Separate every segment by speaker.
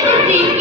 Speaker 1: Thank you.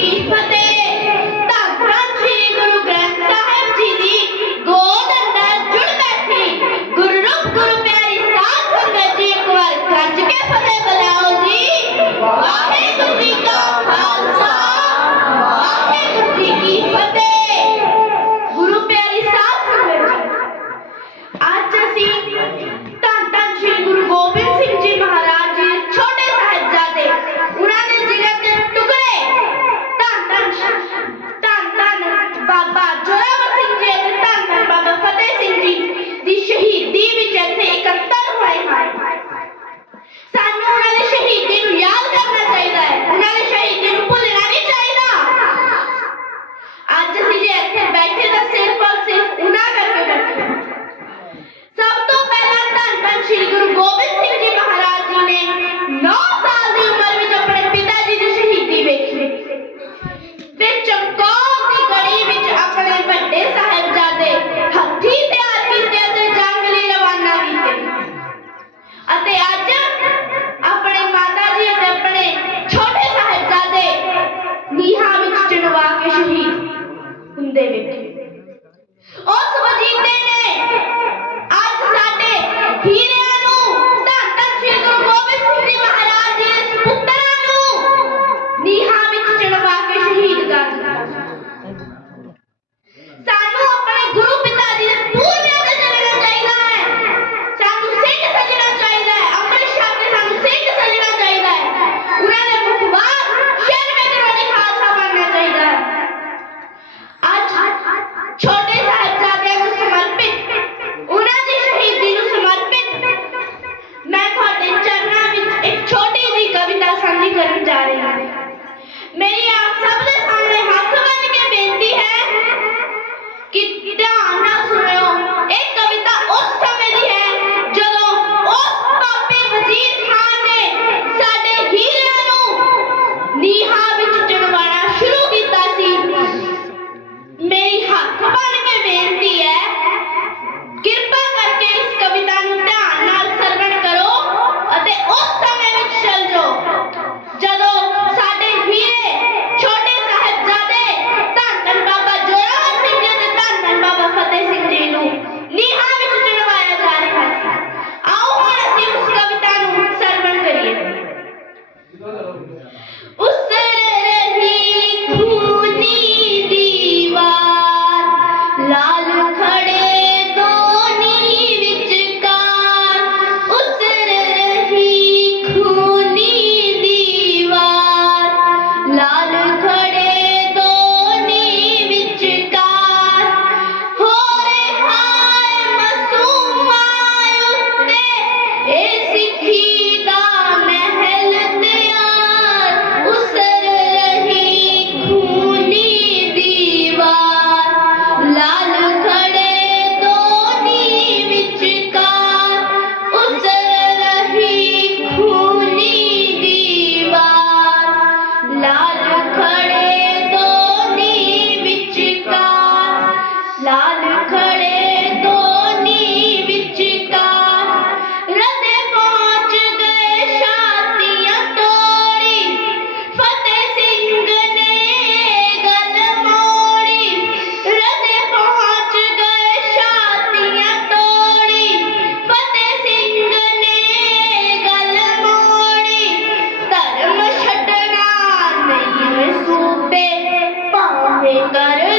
Speaker 1: மின்கரு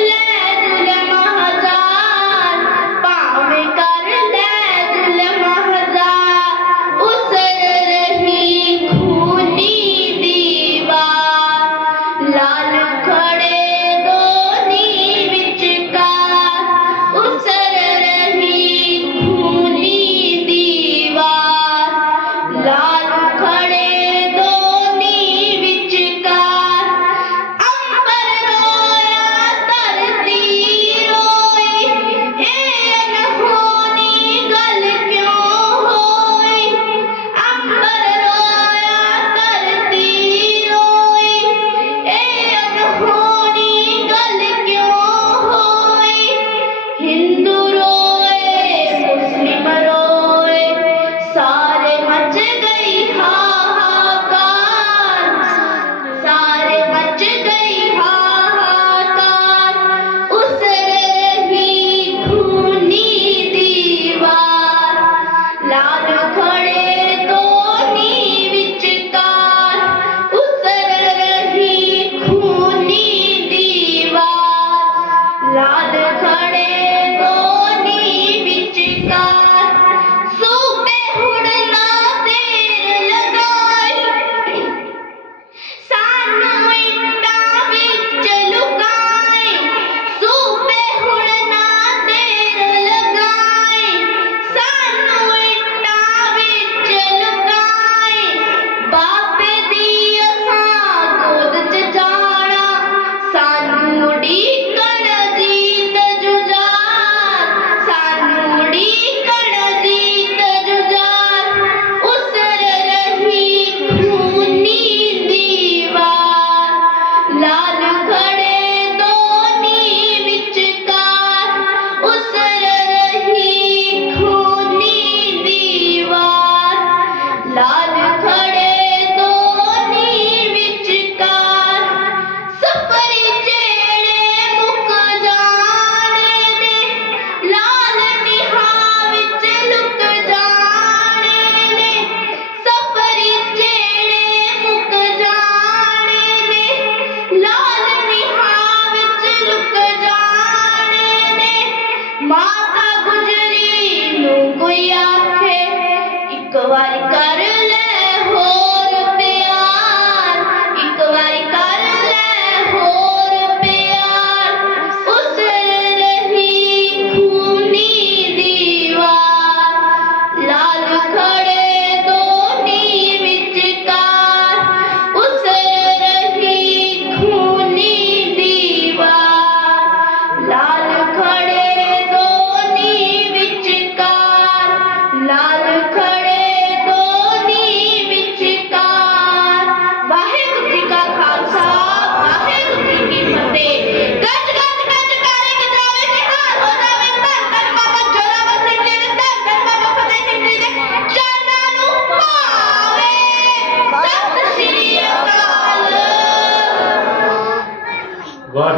Speaker 1: my